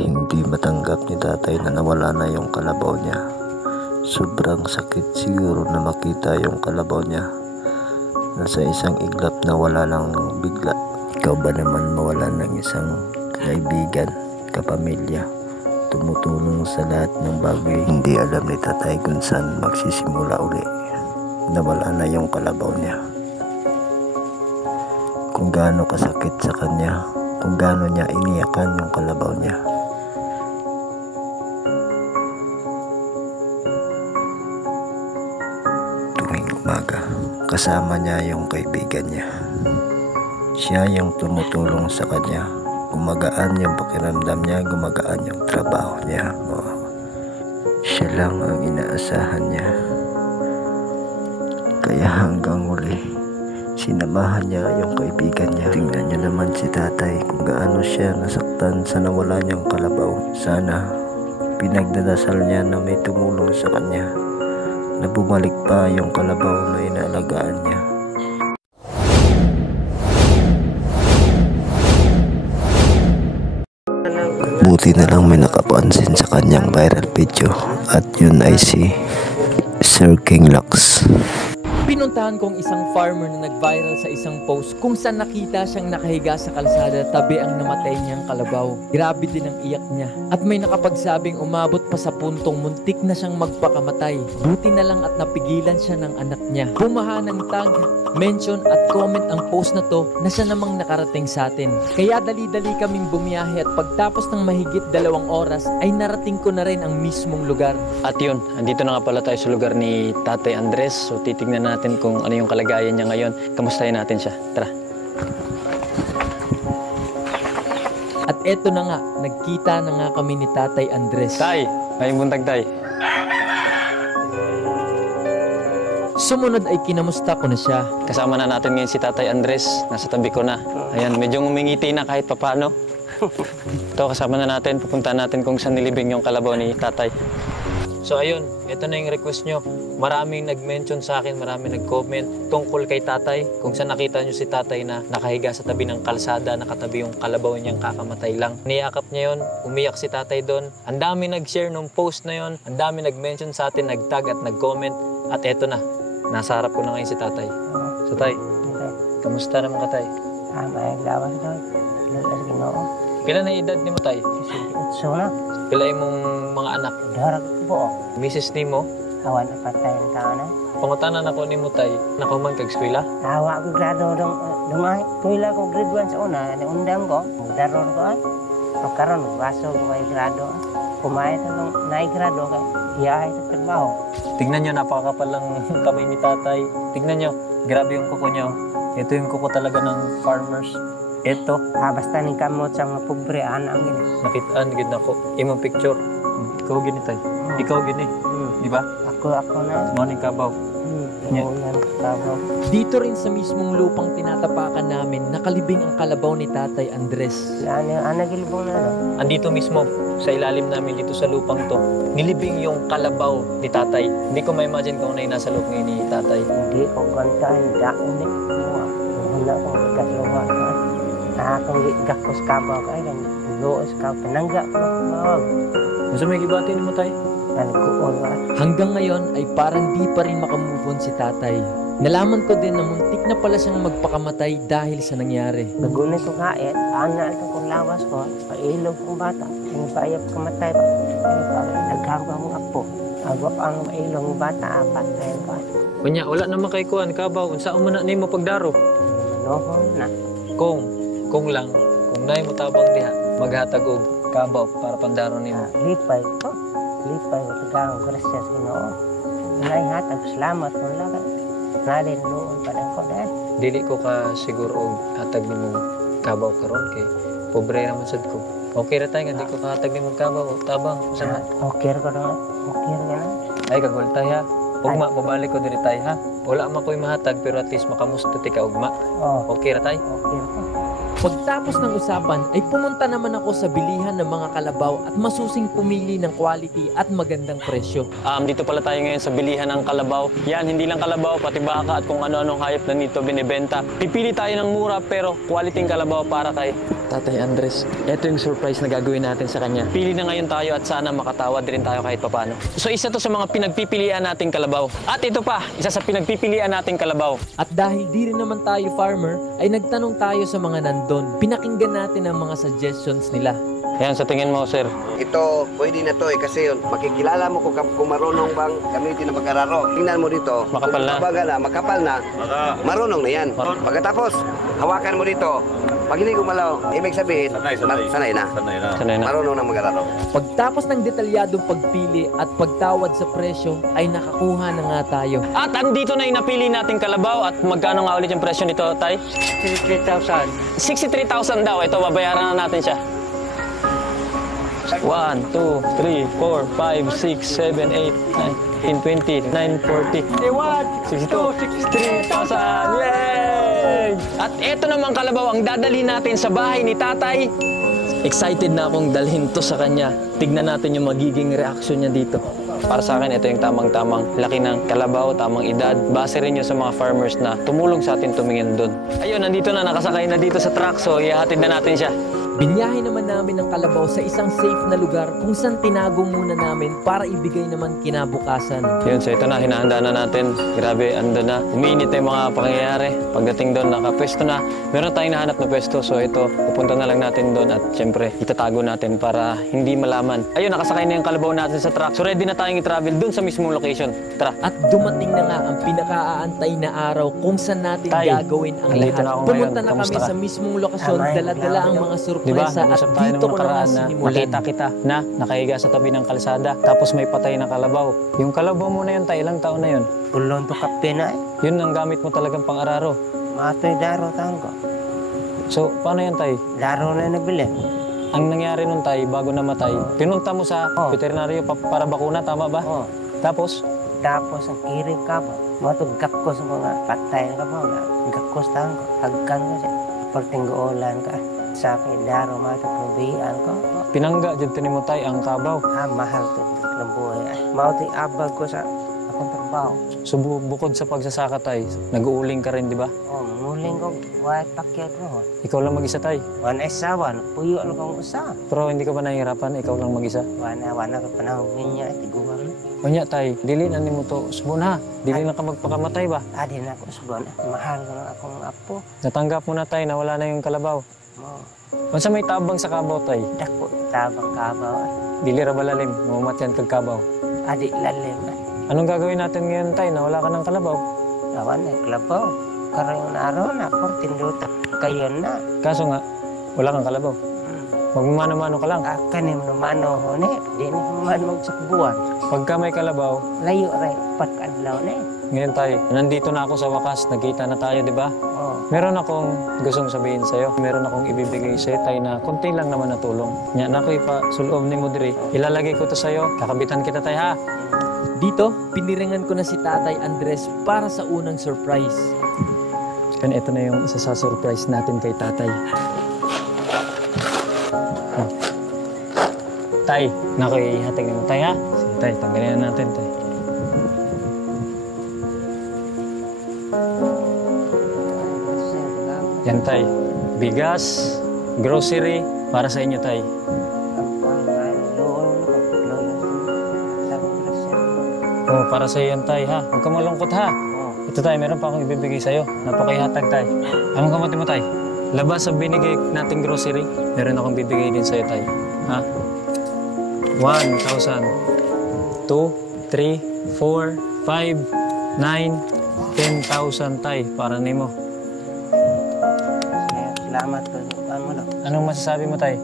Hindi matanggap ni tatay na nawala na yung kalabaw niya. Sobrang sakit siguro na makita yung kalabaw niya. Nasa isang iglap na wala lang bigla. Ikaw ba naman mawala ng isang kaibigan, kapamilya, tumutulong sa lahat ng bagay? Hindi alam ni tatay kung saan magsisimula uli. Nawala na yung kalabaw niya. Kung gaano kasakit sa kanya, kung gaano niya iniyakan yung kalabaw niya. Tuwing umaga, kasama niya yung kaibigan niya. Siya yung tumutulong sa kanya. Gumagaan yung pakiramdam niya, gumagaan yung trabaho niya. Siya lang ang inaasahan niya. Kaya hanggang huli, sinamahan niya yung kaibigan niya. Tingnan niyo naman si tatay kung gaano siya nasaktan sa nawala niyang kalabaw. Sana pinagdadasal niya na may tumulong sa kanya, na bumalik pa yung kalabaw na inaalagaan niya. Buti na lang may nakapansin sa kanyang viral video, at yun ay si Sir King Lux. Pinuntahan kong isang farmer na nag-viral sa isang post kung saan nakita siyang nakahiga sa kalsada tabi ang namatay niyang kalabaw. Grabe din ang iyak niya. At may nakapagsabing umabot pa sa puntong muntik na siyang magpakamatay. Buti na lang at napigilan siya ng anak niya. Bumaha ng tag, mention at comment ang post na to na siya namang nakarating sa atin. Kaya dali-dali kaming bumiyahe at pagtapos ng mahigit 2 oras ay narating ko na rin ang mismong lugar. At yun, andito na nga pala tayo sa lugar ni Tatay Andres. So titignan natin kung ano yung kalagayan niya ngayon. Kamustahin natin siya. Tara. At eto na nga, nagkita na nga kami ni Tatay Andres. Tay! May buntag, Tay. Sumunod ay kinamusta ko na siya. Kasama na natin ngayon si Tatay Andres. Nasa tabi ko na. Ayan, medyo ngumingiti na kahit papano. Ito, kasama na natin. Pupunta natin kung saan nilibing yung kalabaw ni Tatay. So ayun, ito na yung request nyo. Maraming nag-mention sa akin, maraming nag-comment tungkol kay Tatay. Kung saan nakita nyo si Tatay na nakahiga sa tabi ng kalsada, nakatabi yung kalabaw niyang kakamatay lang. Niyakap niya yun, umiyak si Tatay doon. Ang dami nag-share nung post na yun, ang dami nag-mention sa atin, nag-tag at nag-comment. At eto na, nasa harap ko na ngayon si Tatay. So Tay, kamusta naman ka, Tay? May lawas daw. Lalas Ginoo. Pila na edad ni mo, Tay? Utso na. Pila mong mga anak? Darag po. Mrs. ni mo? Awan na patay ang tao na. Pangutanan ako ni mo, Tay, nakaman kag-eskwela? Awa ko grado dong dumay. Kuila ko grade 1 sa una. Undang ko. Daron ko ay. Pagkaroon, baso ko ay grado. Kumain ito nung naigrado kay iyahay sa trabaho. Tignan nyo, napakakapal lang kamay ni Tatay. Tignan nyo, grabe yung kuko nyo. Ito yung kuko talaga ng farmers. Ito, Basta ni kamot sa mga pobre anang gini. nakitaan, gid ako. Imong picture. Ikaw gini, Tay. Ikaw gini. Di ba? Ako na. Morning kabaw. Yan trabaho. Dito rin sa mismong lupang tinatapakan namin, nakalibing ang kalabaw ni Tatay Andres. Yan yung anagilbong na no. Andito mismo, sa ilalim namin dito sa lupang to, nilibing yung kalabaw ni Tatay. Hindi ko ma-imagine kung ano yung nasa loob ngayon ni Tatay. Hindi ko kantaan. Daon eh. Wala kong ikatluwa. Akong gakos kabaw ka ay loos ka pinangga ko bawag. Gusto may gibati ni mo, Tay? Nagkuon wa. Hanggang ngayon ay parang di pa rin makamove on si Tatay. Nalaman ko din na muntik na pala siyang magpakamatay dahil sa nangyari. Nagunit ko kait, ana ito kong lawas ko, pailog kong bata, yung paayap kamatay ba? Ay parang nagkagawa kong apo. Agwap ang mailong bata, apat na yun pa. Kunya, wala naman kay kuan kabaw. Unsa man na nimo pagdaro? Nohon na. Kung lang, kung naay mo tabang diha, maghatag og kabaw para pandaro nimo. Lipay ko. Lipay ko tagang gracias Ginoo. Nay hatag salamat mo lang. Nalin noon pa din ko dahil. Dili ko ka siguro og hatag nimo kabaw karon kay pobre naman sad ko. Okay ra tay nga di ko kahatag nimo kabaw o tabang usa na. Okay ko na. Okay na. Ay kagultay ha. Ugma mabalik ko diri tay ha. Wala man ko'y mahatag pero at least makamusta ti ka ugma. Oh, Okay ra tay. okay ko. Pagtapos ng usapan ay pumunta naman ako sa bilihan ng mga kalabaw at masusing pumili ng quality at magandang presyo. Dito pala tayo ngayon sa bilihan ng kalabaw. Yan, hindi lang kalabaw, pati baka at kung ano-anong hayop na dito binibenta. Pipili tayo ng mura pero quality kalabaw para kay Tatay Andres. Ito yung surprise na gagawin natin sa kanya. Pili na ngayon tayo at sana makatawad din tayo kahit papano. So isa to sa mga pinagpipilian nating kalabaw. At ito pa, isa sa pinagpipilian nating kalabaw. At dahil di rin naman tayo farmer, ay nagtanong tayo sa mga nandun. Pinakinggan natin ang mga suggestions nila. Yan, sa tingin mo, sir. Ito, pwede na to kasi makikilala mo kung marunong bang gamitin na pag-araro. Tingnan mo dito. Makapal na. Kung makapal na, marunong na yan. Pagkatapos, hawakan mo dito. Pag hindi gumalaw, ibig sabihin, sanay na. Marunong na mag-araro. Pagtapos ng detalyadong pagpili at pagtawad sa presyo, ay nakakuha na nga tayo. At andito na yung napili nating kalabaw at magkano nga ulit yung presyo nito, Tay? 63,000. 63,000 daw. Ito, babayaran na natin siya. 1, 2, 3, 4, 5, 6, 7, 8, 9, 10, 20, 9, 40, 62, 63,000! Yay! At eto naman kalabaw, ang dadalhin natin sa bahay ni Tatay. Excited na akong dalhin to sa kanya. Tignan natin yung magiging reaksyon niya dito. Para sa akin, ito yung tamang-tamang laki ng kalabaw, tamang edad. Base rin yun sa mga farmers na tumulong sa atin tumingin doon. Ayun, nandito na, nakasakay na dito sa truck, so ihahatid na natin siya. Binyahe naman namin ang kalabaw sa isang safe na lugar kung saan tinago muna namin para ibigay naman kinabukasan. Yun, so ito na, hinahanda na natin. Grabe, ando na. Umiinit na yung mga pangyayari. Pagdating doon, nakapwesto na. Meron tayong nahanap na pwesto, so ito, pupunta na lang natin doon at syempre, itatago natin para hindi malaman. Ayun, nakasakay na yung kalabaw natin sa truck. So ready na tayong i-travel doon sa mismong location. Tara. At dumating na nga ang pinakaaantay na araw kung saan natin Tay, gagawin ang nandito lahat. na ako Pumunta ngayon. na kami Kamusta ka? sa mismong lokasyon, Tama, dala-dala ang mga surpresa Diba? at Nag-usap tayo dito nung ko na nga nakaraan na sinimulan. nakita kita na nakahiga sa tabi ng kalsada. Tapos may patay na kalabaw. Yung kalabaw mo na yun, Tay, ilang taon na yun? Ulon to kape na Yun ang gamit mo talagang pang-araro. Matoy daro taon ko. So, paano yan, Tay? Daro na nabili. Ang nangyari nun, Tay, bago namatay, pinunta mo sa veterinaryo para bakuna, tama ba? Oh. Tapos, Tapos ang kiri ka ba? Matog gakos mga patay ka ba? Gakos taon ko. Hagkan ko siya. Pertinggoolan ka. Sa akin daro matog probihan ko. pinangga dyan mo, Tay, ang kabaw. Mahal to ng buhay. Mauti abag ko sa akong trabaho. So, bukod sa pagsasaka, Tay, nag-uuling ka rin, di ba? Oh, muling ko, white pakyat mo. Ikaw lang mag-isa, Tay. Wana esawan, puyo ano kong usa. Pero hindi ka ba nahihirapan? Ikaw lang mag-isa. Wana ka panahon niya, tiguan. Kanya, Tay, dilin ani mo to. Subon ha. Dili na ka magpakamatay ba? Adi na ako subon. Mahal ko ng akong apo. Natanggap mo na, Tay, na wala na yung kalabaw. Mo, Kung may tabang sa kabaw, Tay, dako tabang kabaw. dili ra balalim, mamatyan kag kabaw. Adi lalim. Anong gagawin natin ngayon, Tay, na wala ka ng kalabaw? Awan na, klabaw. Karang araw na, 14 duta. Kayo na. Kaso nga, wala kang kalabaw. Magmamano-mano ka lang. Kanim no mano ho ne. Di ni man magsakbuan. Pagka may kalabaw, Layo ray, patkadlaw ne. ngayon, Tay, nandito na ako sa wakas. Nagkita na tayo, di ba? Oh, Meron akong gustong sabihin sa'yo. Meron akong ibibigay sa'yo, Tay, na konti lang naman na tulong. Nya, nakoy pa, suloob ni Mudri. Ilalagay ko to sa'yo. Kakabitan kita, Tay, ha? Dito, piniringan ko na si Tatay Andres para sa unang surprise. Yan, ito na yung isa sa surprise natin kay Tatay. Oh. Tay, nakoy, ihatag mo, Tay, ha? Sige, Tay, tanggalin na natin, Tay. Yan, Tay. Bigas, grocery, para sa inyo, Tay. Oh, para sa iyo yan, Tay, ha? Huwag ka malungkot, ha? Ito, Tay, meron pa akong ibibigay sa'yo. Napakaihatag, Tay. Anong kamati mo, Tay? Labas sa binigay nating grocery, meron akong bibigay din sa'yo, Tay. Ha? 1,000. 2, 3, 4, 5, 9, 10,000, Tay, para nimo. Salamat ko. Ano mo na? Anong masasabi mo, Tay?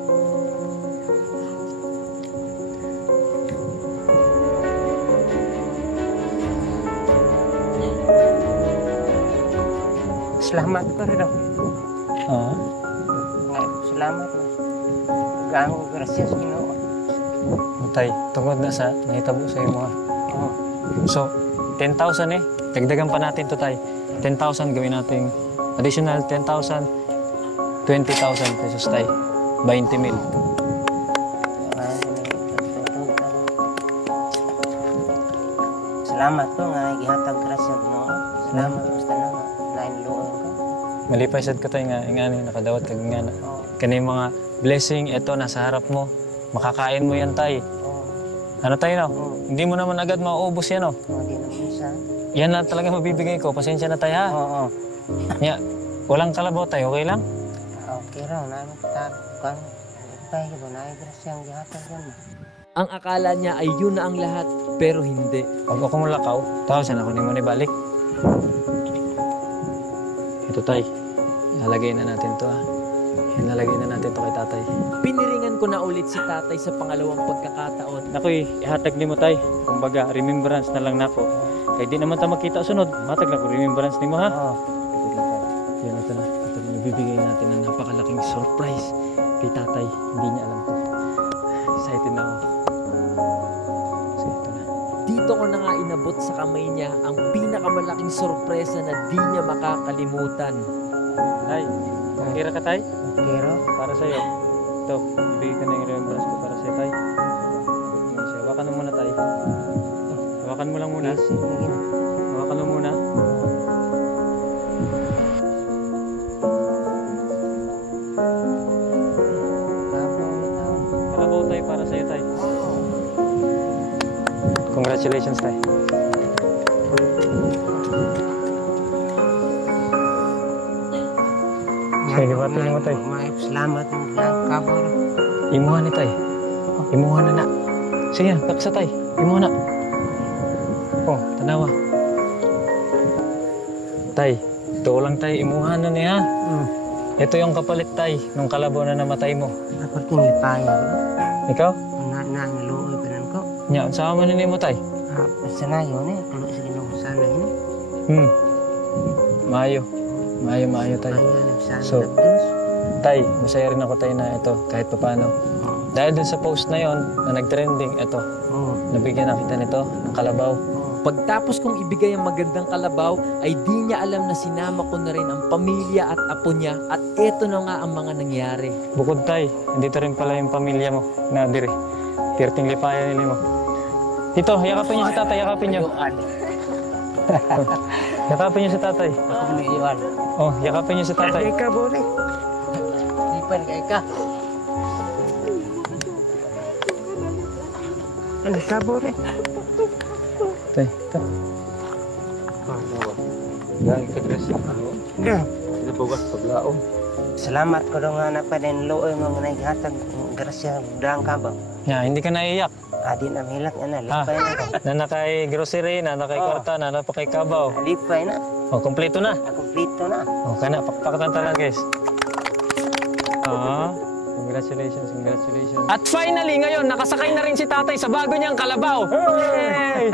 Salamat ko rin ako. Oo. Salamat mo. Gano'ng gracias Ginoo. Tay, tungkol na sa nahitabo sa iyo mo, ha? Oh, So, 10,000 eh. Dagdagan pa natin to, Tay. 10,000 gawin natin. Additional 10,000. 20,000 pesos tay. 20,000. Salamat ko nga gihatag grasya Ginoo. Salamat basta na lain luoy ko. Malipay sad ko tay nga ingani nakadawat kag nga kani mga blessing eto nasa harap mo. Makakain mo yan tay. Ano tayo no? Hindi mo naman agad mauubos yan no? Di na minsan. Yan lang talaga mabibigay ko. Pasensya na tayo ha. Oo. Ya, walang kalabaw tayo, okay lang? Okay raw na kita kan. Ipay ko na grasya ang gihatag ko. Ang akala niya ay yun na ang lahat, pero hindi. Pag ako mulakaw, tawasan ako ni mo ni balik. Ito tay, ilalagay na natin to ha. Ilalagay na natin to kay tatay. Piniringan ko na ulit si tatay sa pangalawang pagkakataon. Nakoy, ihatag ni mo tay. Kumbaga, remembrance na lang nako. Kaya di naman tayo makita sunod. Matag na ko remembrance ni mo ha. Oo. Yan, ito na. Ito na, ibibigay natin ng napakalaking surprise kay tatay. Hindi niya alam to. Excited na ako. So, ito na. Dito ko na nga inabot sa kamay niya ang pinakamalaking sorpresa na di niya makakalimutan. Tay, kira ka tay? Pero Para sa'yo. Ito, ibigay ko na yung remembrance ko para sa'yo tay. Hawakan mo muna tay. Hawakan mo lang muna. sige. Hawakan mo muna. Kalabaw tay para sa'yo tay. Congratulations tay. Sige, bati mo tay. Salamat ng kabor. Imuha ni tay. Imuha na na. Sige, taksa tay. Imuha na. Oh, tanawa. Tay, ito lang tay. Imuha na niya. Ito yung kapalit tay nung kalabaw na namatay mo. Ako tinipaya ko. Ikaw? Na luoy pa ko. Nya, saan man ni mo tay? Sanayo ni tulo sa Ginoo sana ini. Maayo. Maayo tay. Sana So, tay, masaya rin ako tay na ito kahit paano. Dahil dun sa post na yon na nag-trending, ito, nabigyan na kita nito ng kalabaw. Pagtapos kong ibigay ang magandang kalabaw, ay di niya alam na sinama ko na rin ang pamilya at apo niya at eto na nga ang mga nangyari. Bukod tay, dito rin pala yung pamilya mo na dire. Pirting lipaya nila mo. Dito, yakapin niyo si tatay, yakapin niyo. Yakapin niyo si tatay. Ako may iwan. Oh, yakapin niyo si tatay. Ka bore. Ipan kay ka. Ano ka bore? Tay, ito. Salamat ko daw nga na pa din looy mo nga naghatag grasya dang ka ba? Ya, hindi ka naiyak. Adi na hilak na lipay na. Na nakay grocery, na nakay kwarta, na napakay kabaw. Lipay na. Oh, kompleto na. Kompleto na. Oh, kana, pakpakatan lang guys. Congratulations, congratulations. At finally, ngayon, nakasakay na rin si tatay sa bago niyang kalabaw. Yay!